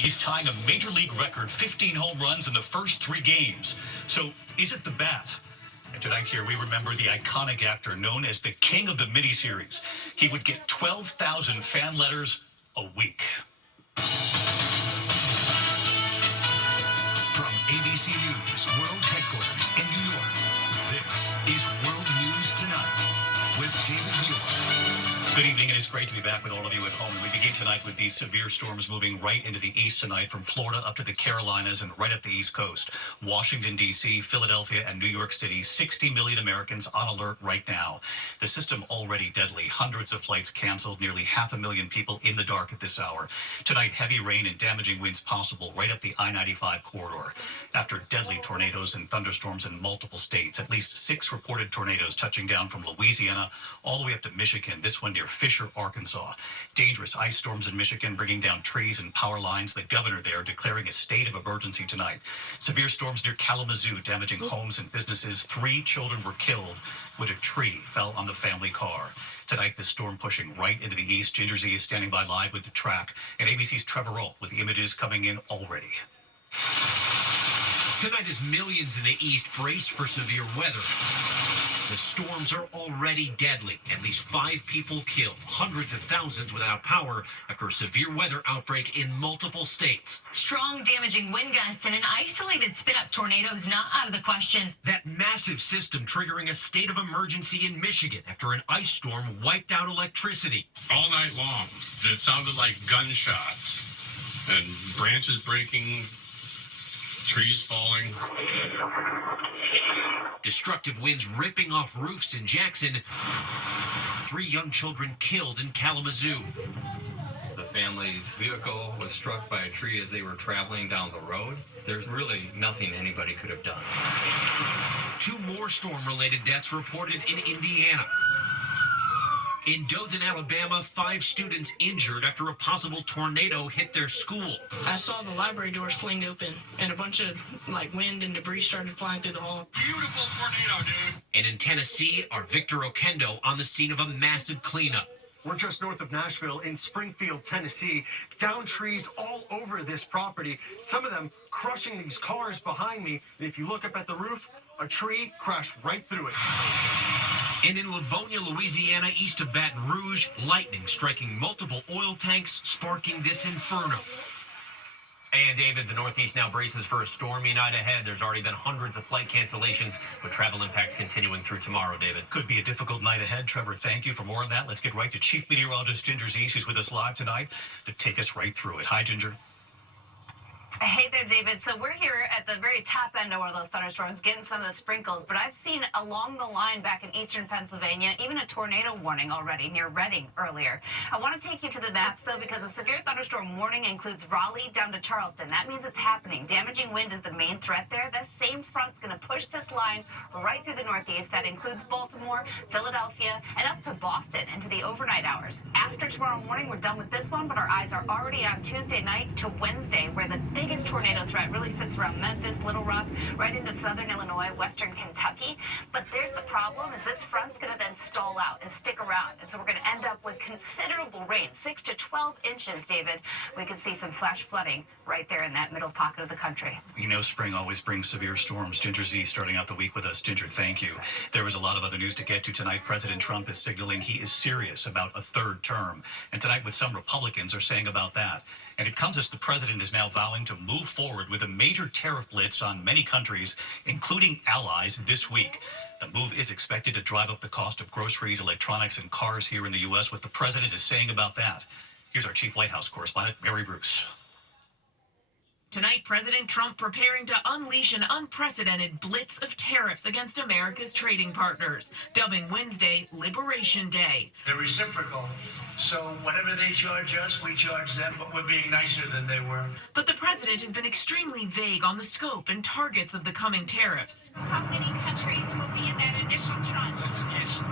He's tying a major league record, 15 home runs in the first 3 games. So is it the bat? And tonight here we remember the iconic actor known as the king of the miniseries. He would get 12,000 fan letters a week. From ABC News World Headquarters in New York, this is World News Tonight with David Muir. Good evening, and it's great to be back with all of you at home. And we begin tonight with these severe storms moving right into the east tonight, from Florida up to the Carolinas and right up the East Coast. Washington, D.C., Philadelphia, and New York City, 60 million Americans on alert right now. The system already deadly. Hundreds of flights canceled, nearly 500,000 people in the dark at this hour. Tonight, heavy rain and damaging winds possible right up the I-95 corridor. After deadly tornadoes and thunderstorms in multiple states, at least 6 reported tornadoes touching down from Louisiana all the way up to Michigan, this one near Fisher, Arkansas. Dangerous ice storms in Michigan bringing down trees and power lines. The governor there declaring a state of emergency tonight. Severe storms near Kalamazoo damaging homes and businesses. 3 children were killed when a tree fell on the family car. Tonight, the storm pushing right into the east. Ginger Z is standing by live with the track, and ABC's Trevor Roll with the images coming in already. Tonight, as millions in the east brace for severe weather, the storms are already deadly. At least 5 people killed, hundreds of thousands without power after a severe weather outbreak in multiple states. Strong, damaging wind gusts and an isolated spin-up tornado is not out of the question. That massive system triggering a state of emergency in Michigan after an ice storm wiped out electricity. All night long, it sounded like gunshots and branches breaking, trees falling. Destructive winds ripping off roofs in Jackson. 3 young children killed in Kalamazoo. The family's vehicle was struck by a tree as they were traveling down the road. There's really nothing anybody could have done. 2 more storm-related deaths reported in Indiana. In Dothan, Alabama, 5 students injured after a possible tornado hit their school. I saw the library doors fling open and a bunch of wind and debris started flying through the hall. Beautiful tornado, dude. And in Tennessee, our Victor Okendo on the scene of a massive cleanup. We're just north of Nashville in Springfield, Tennessee. Down trees all over this property, some of them crushing these cars behind me. And if you look up at the roof, a tree crashed right through it. And in Livonia, Louisiana, east of Baton Rouge, lightning striking multiple oil tanks, sparking this inferno. And David, the Northeast now braces for a stormy night ahead. There's already been hundreds of flight cancellations, with travel impacts continuing through tomorrow, David. Could be a difficult night ahead. Trevor, thank you. For more on that, let's get right to Chief Meteorologist Ginger Z. She's with us live tonight to take us right through it. Hi, Ginger. Hey there, David. So we're here at the very top end of one of those thunderstorms, getting some of the sprinkles, but I've seen along the line back in eastern Pennsylvania, even a tornado warning already near Reading earlier. I want to take you to the maps, though, because a severe thunderstorm warning includes Raleigh down to Charleston. That means it's happening. Damaging wind is the main threat there. That same front's going to push this line right through the Northeast. That includes Baltimore, Philadelphia, and up to Boston into the overnight hours. After tomorrow morning, we're done with this one, but our eyes are already on Tuesday night to Wednesday, where the biggest tornado threat really sits around Memphis, Little Rock, right into southern Illinois, western Kentucky. But there's the problem, is this front's going to then stall out and stick around. And so we're going to end up with considerable rain, 6 to 12 inches, David. We could see some flash flooding right there in that middle pocket of the country. You know, spring always brings severe storms. Ginger Z starting out the week with us. Ginger, thank you. There was a lot of other news to get to tonight. President Trump is signaling he is serious about a 3rd term. And tonight what some Republicans are saying about that. And it comes as the president is now vowing to move forward with a major tariff blitz on many countries, including allies, this week. The move is expected to drive up the cost of groceries, electronics, and cars here in the U.S. What the president is saying about that. Here's our chief White House correspondent, Mary Bruce. Tonight, President Trump preparing to unleash an unprecedented blitz of tariffs against America's trading partners, dubbing Wednesday Liberation Day. They're reciprocal, so whatever they charge us, we charge them, but we're being nicer than they were. But the president has been extremely vague on the scope and targets of the coming tariffs. How many countries will be in that initial tranche?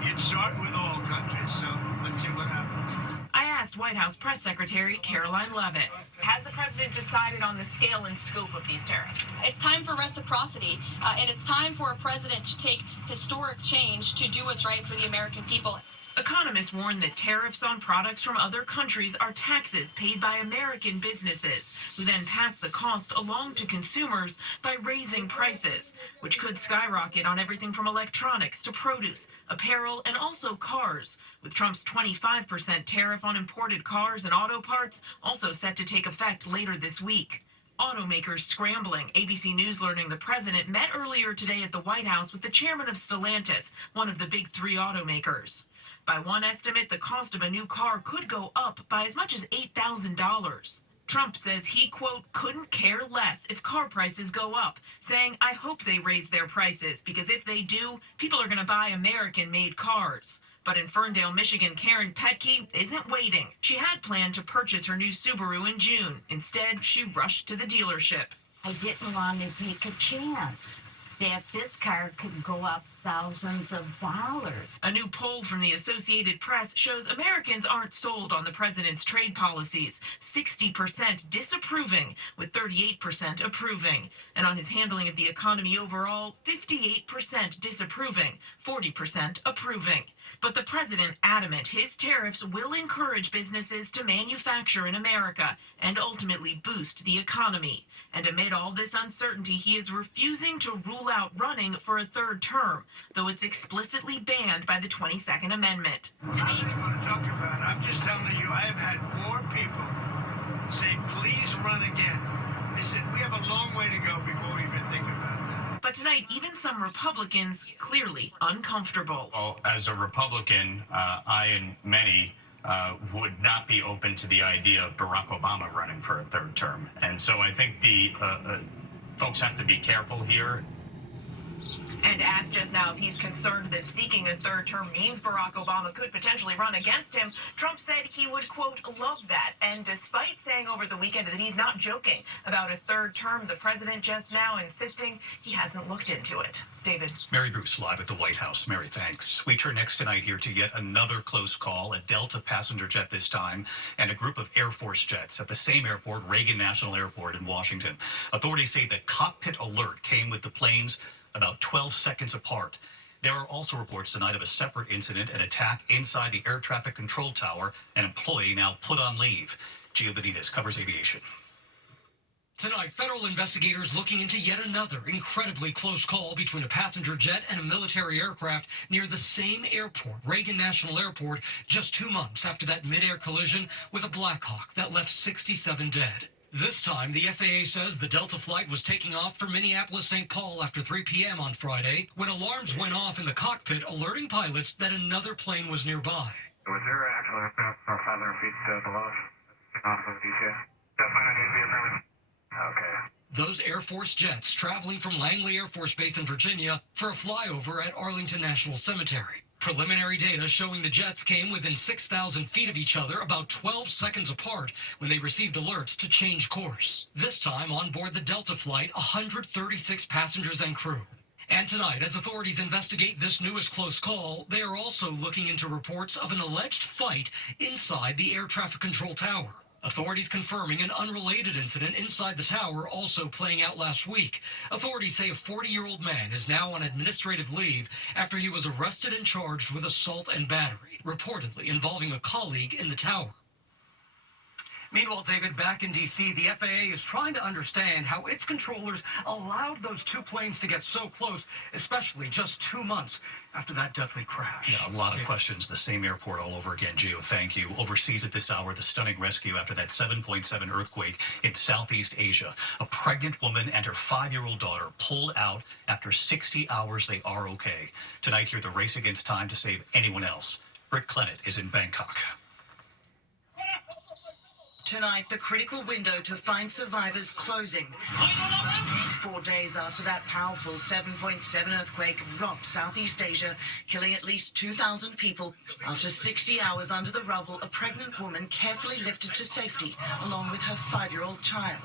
It's short with all countries, so let's see what happens. I asked White House Press Secretary Caroline Leavitt. Has the president decided on the scale and scope of these tariffs? It's time for reciprocity, and it's time for a president to take historic change to do what's right for the American people. Economists warn that tariffs on products from other countries are taxes paid by American businesses, who then pass the cost along to consumers by raising prices, which could skyrocket on everything from electronics to produce, apparel, and also cars, with Trump's 25% tariff on imported cars and auto parts also set to take effect later this week. Automakers scrambling. ABC News learning the president met earlier today at the White House with the chairman of Stellantis, one of the big three automakers. By one estimate, the cost of a new car could go up by as much as $8,000. Trump says he, quote, couldn't care less if car prices go up, saying, I hope they raise their prices, because if they do, people are going to buy American-made cars. But in Ferndale, Michigan, Karen Petke isn't waiting. She had planned to purchase her new Subaru in June. Instead, she rushed to the dealership. I didn't want to take a chance that this car could go up thousands of dollars. A new poll from the Associated Press shows Americans aren't sold on the president's trade policies, 60% disapproving, with 38% approving. And on his handling of the economy overall, 58% disapproving, 40% approving. But the president adamant his tariffs will encourage businesses to manufacture in America and ultimately boost the economy. And amid all this uncertainty, he is refusing to rule out running for a third term, though it's explicitly banned by the 22nd Amendment. I don't even want to talk about it. I'm just telling you, I have had more people say, please run again. They said, we have a long way to go before we even think about that. But tonight, even some Republicans clearly uncomfortable. Well, as a Republican, I and many would not be open to the idea of Barack Obama running for a third term. And so I think the folks have to be careful here. And asked just now if he's concerned that seeking a third term means Barack Obama could potentially run against him, Trump said he would, quote, love that. And despite saying over the weekend that he's not joking about a third term, the president just now insisting he hasn't looked into it. David. Mary Bruce live at the White House. Mary, thanks. We turn next tonight here to yet another close call, a Delta passenger jet this time, and a group of Air Force jets at the same airport, Reagan National Airport in Washington. Authorities say the cockpit alert came with the planes about 12 seconds apart. There are also reports tonight of a separate incident, an attack inside the air traffic control tower, an employee now put on leave. Gio Benitez covers aviation. Tonight, federal investigators looking into yet another incredibly close call between a passenger jet and a military aircraft near the same airport, Reagan National Airport, just 2 months after that mid-air collision with a Black Hawk that left 67 dead. This time, the FAA says the Delta flight was taking off from Minneapolis-St. Paul after 3 p.m. on Friday when alarms went off in the cockpit, alerting pilots that another plane was nearby. Was there actually aircraft 500 feet below us? Off of DCA? Definitely not need to be a permit. Okay. Those Air Force jets traveling from Langley Air Force Base in Virginia for a flyover at Arlington National Cemetery. Preliminary data showing the jets came within 6,000 feet of each other about 12 seconds apart when they received alerts to change course. This time on board the Delta flight, 136 passengers and crew. And tonight, as authorities investigate this newest close call, they are also looking into reports of an alleged fight inside the air traffic control tower. Authorities confirming an unrelated incident inside the tower also playing out last week. Authorities say a 40-year-old man is now on administrative leave after he was arrested and charged with assault and battery, reportedly involving a colleague in the tower. Meanwhile, David, back in D.C., the FAA is trying to understand how its controllers allowed those two planes to get so close, especially just 2 months after that deadly crash. Yeah, a lot of questions. The same airport all over again. Gio, thank you. Overseas at this hour, the stunning rescue after that 7.7 earthquake in Southeast Asia. A pregnant woman and her 5-year-old daughter pulled out after 60 hours. They are okay. Tonight, here, the race against time to save anyone else. Britt Clennett is in Bangkok. Tonight, the critical window to find survivors closing. 4 days after that powerful 7.7 earthquake rocked Southeast Asia, killing at least 2,000 people. After 60 hours under the rubble, a pregnant woman carefully lifted to safety, along with her 5-year-old child.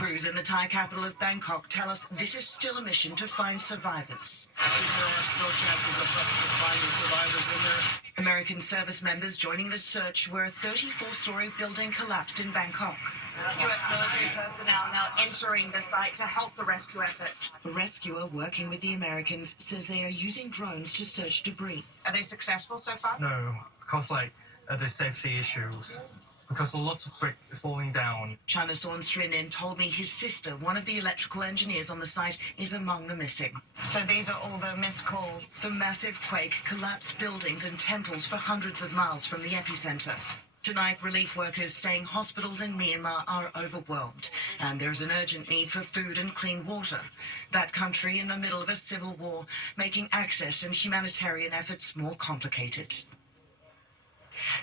Crews in the Thai capital of Bangkok tell us this is still a mission to find survivors. I think there are still chances of finding survivors in there. American service members joining the search where a 34-story building collapsed in Bangkok. U.S. military personnel now entering the site to help the rescue effort. A rescuer working with the Americans says they are using drones to search debris. Are they successful so far? No, because there's safety issues. Because a lot of brick is falling down. Chana Sornstrinen told me his sister, one of the electrical engineers on the site, is among the missing. So these are all the missed calls. The massive quake collapsed buildings and temples for hundreds of miles from the epicenter. Tonight, relief workers saying hospitals in Myanmar are overwhelmed, and there's an urgent need for food and clean water. That country in the middle of a civil war, making access and humanitarian efforts more complicated.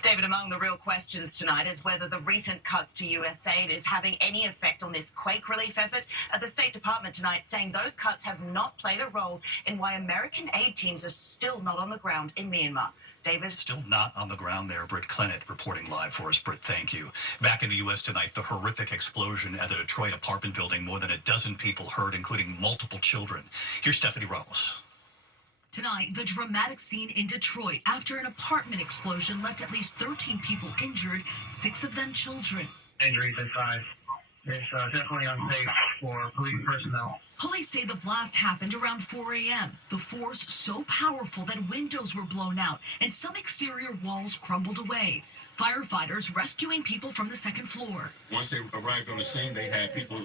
David, among the real questions tonight is whether the recent cuts to US aid is having any effect on this quake relief effort. The State Department tonight saying those cuts have not played a role in why American aid teams are still not on the ground in Myanmar. David? Still not on the ground there. Britt Clennett reporting live for us. Britt, thank you. Back in the U.S. tonight, the horrific explosion at the Detroit apartment building. More than a dozen people hurt, including multiple children. Here's Stephanie Ramos. Tonight, the dramatic scene in Detroit after an apartment explosion left at least 13 people injured, 6 of them children. Injuries at 5. It's definitely unsafe for police personnel. Police say the blast happened around 4 a.m. The force so powerful that windows were blown out and some exterior walls crumbled away. Firefighters rescuing people from the second floor. Once they arrived on the scene, they had people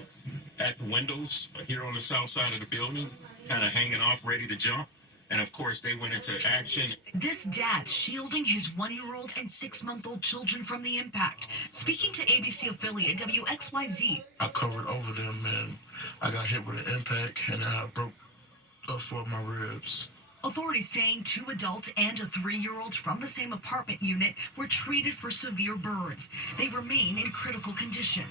at the windows here on the south side of the building, kind of hanging off, ready to jump. And of course, they went into action. This dad shielding his 1-year-old and 6-month-old children from the impact. Speaking to ABC affiliate WXYZ. I covered over them and I got hit with an impact and I broke 4 of my ribs. Authorities saying 2 adults and a 3-year-old from the same apartment unit were treated for severe burns. They remain in critical condition.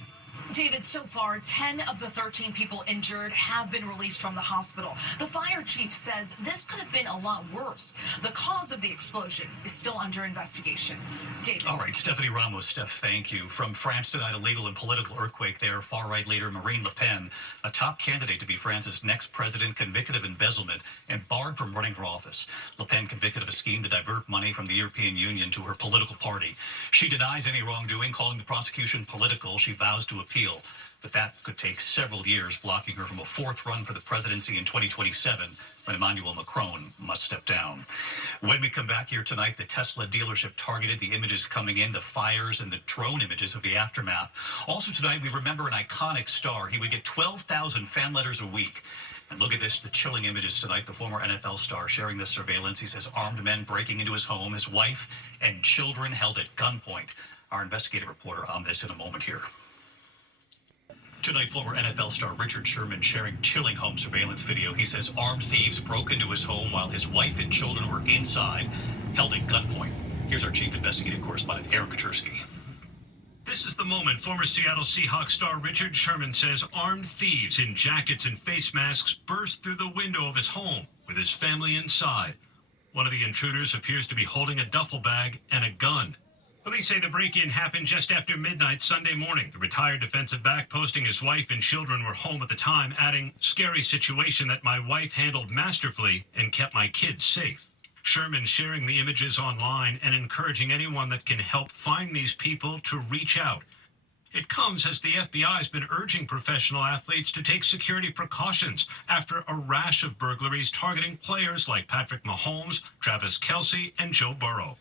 David, so far, 10 of the 13 people injured have been released from the hospital. The fire chief says this could have been a lot worse. The cause of the explosion is still under investigation. David. All right, Stephanie Ramos. Steph, thank you. From France tonight, a legal and political earthquake there. Far-right leader Marine Le Pen, a top candidate to be France's next president, convicted of embezzlement and barred from running for office. Le Pen convicted of a scheme to divert money from the European Union to her political party. She denies any wrongdoing, calling the prosecution political. She vows to appeal, but that could take several years, blocking her from a 4th run for the presidency in 2027 when Emmanuel Macron must step down. When we come back here tonight, the Tesla dealership targeted, the images coming in, the fires and the drone images of the aftermath. Also tonight, we remember an iconic star. He would get 12,000 fan letters a week. And look at this, the chilling images tonight, the former NFL star sharing this surveillance. He says armed men breaking into his home, his wife and children held at gunpoint. Our investigative reporter on this in a moment here. Tonight, former NFL star Richard Sherman sharing chilling home surveillance video. He says armed thieves broke into his home while his wife and children were inside, held at gunpoint. Here's our chief investigative correspondent, Aaron Katursky. This is the moment former Seattle Seahawks star Richard Sherman says armed thieves in jackets and face masks burst through the window of his home with his family inside. One of the intruders appears to be holding a duffel bag and a gun. Police say the break-in happened just after midnight Sunday morning. The retired defensive back posting his wife and children were home at the time, adding, "Scary situation that my wife handled masterfully and kept my kids safe." Sherman sharing the images online and encouraging anyone that can help find these people to reach out. It comes as the FBI has been urging professional athletes to take security precautions after a rash of burglaries targeting players like Patrick Mahomes, Travis Kelce, and Joe Burrow.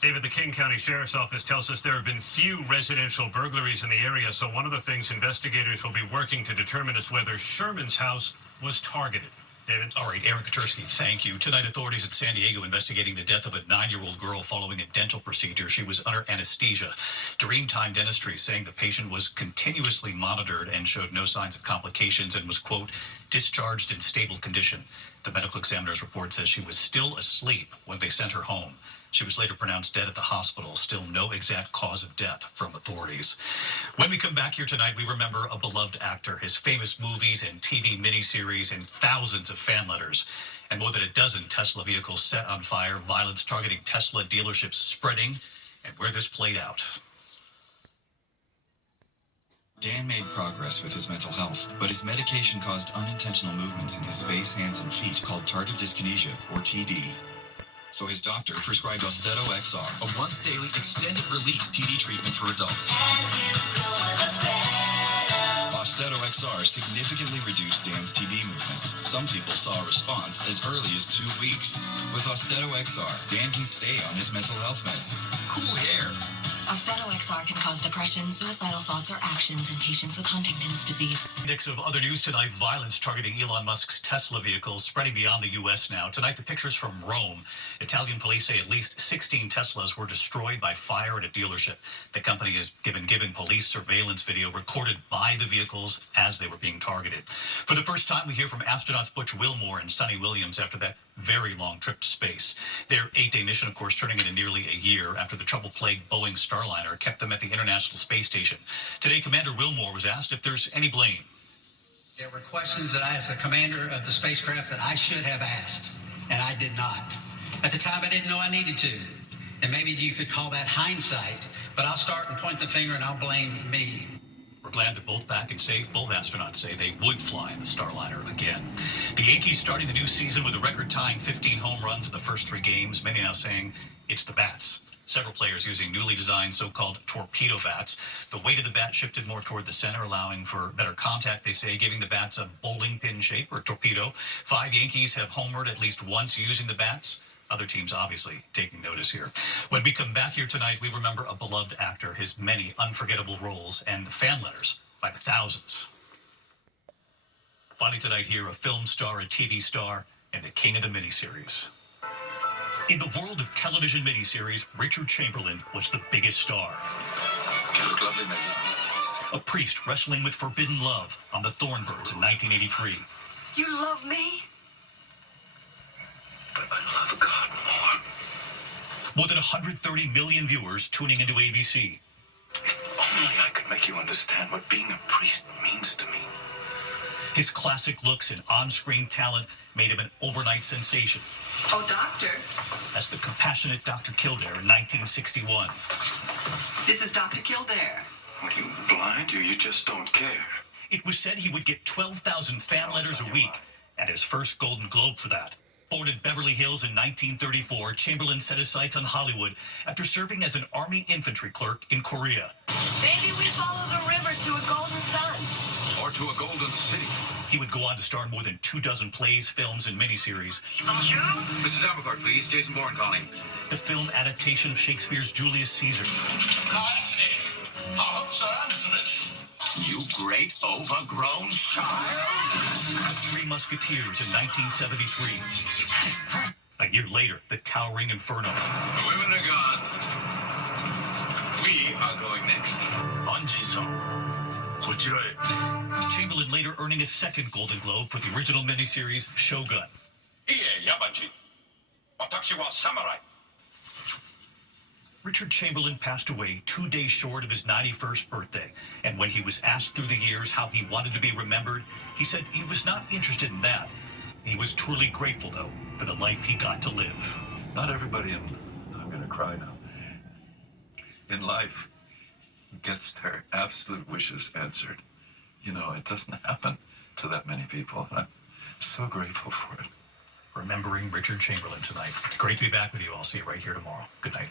David, the King County Sheriff's Office tells us there have been few residential burglaries in the area, so one of the things investigators will be working to determine is whether Sherman's house was targeted. David? All right, Aaron Katursky, thank you. Tonight, authorities at San Diego investigating the death of a 9-year-old girl following a dental procedure. She was under anesthesia. Dreamtime Dentistry saying the patient was continuously monitored and showed no signs of complications and was, quote, discharged in stable condition. The medical examiner's report says she was still asleep when they sent her home. She was later pronounced dead at the hospital. Still no exact cause of death from authorities. When we come back here tonight, we remember a beloved actor, his famous movies and TV miniseries, and thousands of fan letters. And more than a dozen Tesla vehicles set on fire, violence targeting Tesla dealerships spreading, and where this played out. Dan made progress with his mental health, but his medication caused unintentional movements in his face, hands, and feet called tardive dyskinesia, or TD. So his doctor prescribed Austedo XR, a once-daily extended-release TD treatment for adults. Austedo XR significantly reduced Dan's TD movements, Some people saw a response as early as 2 weeks. With Austedo XR, Dan can stay on his mental health meds. Cool hair. Austedo XR can cause depression, suicidal thoughts, or actions in patients with Huntington's disease. Index of other news tonight, violence targeting Elon Musk's Tesla vehicles spreading beyond the U.S. now. Tonight, the pictures from Rome. Italian police say at least 16 Teslas were destroyed by fire at a dealership. The company has given police surveillance video recorded by the vehicles as they were being targeted. For the first time, we hear from astronauts Butch Wilmore and Sonny Williams after that very long trip to space. Their 8-day mission, of course, turning into nearly a year after the trouble-plagued Boeing Starliner kept them at the International Space Station. Today, Commander Wilmore was asked if there's any blame. There were questions that I, as the commander of the spacecraft, that I should have asked, and I did not. At the time, I didn't know I needed to. And maybe you could call that hindsight, but I'll start and point the finger and I'll blame me. We're glad they're both back and safe. Both astronauts say they would fly the Starliner again. The Yankees starting the new season with a record-tying 15 home runs in the first 3 games. Many now saying it's the bats. Several players using newly designed so-called torpedo bats. The weight of the bat shifted more toward the center, allowing for better contact, they say, giving the bats a bowling pin shape or torpedo. 5 Yankees have homered at least once using the bats. Other teams obviously taking notice here. When we come back here tonight, we remember a beloved actor, his many unforgettable roles, and fan letters by the thousands. Finally tonight here, a film star, a TV star, and the king of the miniseries. In the world of television miniseries, Richard Chamberlain was the biggest star. You look lovely, Megan. A priest wrestling with forbidden love on the Thornbirds in 1983. You love me? But I love God more. More than 130 million viewers tuning into ABC. If only I could make you understand what being a priest means to me. His classic looks and on-screen talent made him an overnight sensation. Oh, doctor. As the compassionate Dr. Kildare in 1961. This is Dr. Kildare. Are you blind or you just don't care? It was said he would get 12,000 fan letters a week, and his first Golden Globe for that. Born in Beverly Hills in 1934, Chamberlain set his sights on Hollywood after serving as an Army infantry clerk in Korea. Maybe we follow the river to a golden sun. Or to a golden city. He would go on to star in more than 24 plays, films, and miniseries. Bonjour. Mr. Davenport, please. Jason Bourne calling. The film adaptation of Shakespeare's Julius Caesar. You great overgrown child. Three Musketeers in 1973. A year later, The Towering Inferno. The women are gone. We are going next. Chamberlain later earning a second Golden Globe for the original miniseries Shogun. Richard Chamberlain passed away 2 days short of his 91st birthday, and when he was asked through the years how he wanted to be remembered, he said he was not interested in that. He was truly grateful, though, for the life he got to live. Not everybody, I'm going to cry now, in life gets their absolute wishes answered. You know, it doesn't happen to that many people. I'm so grateful for it. Remembering Richard Chamberlain tonight. Great to be back with you. I'll see you right here tomorrow. Good night.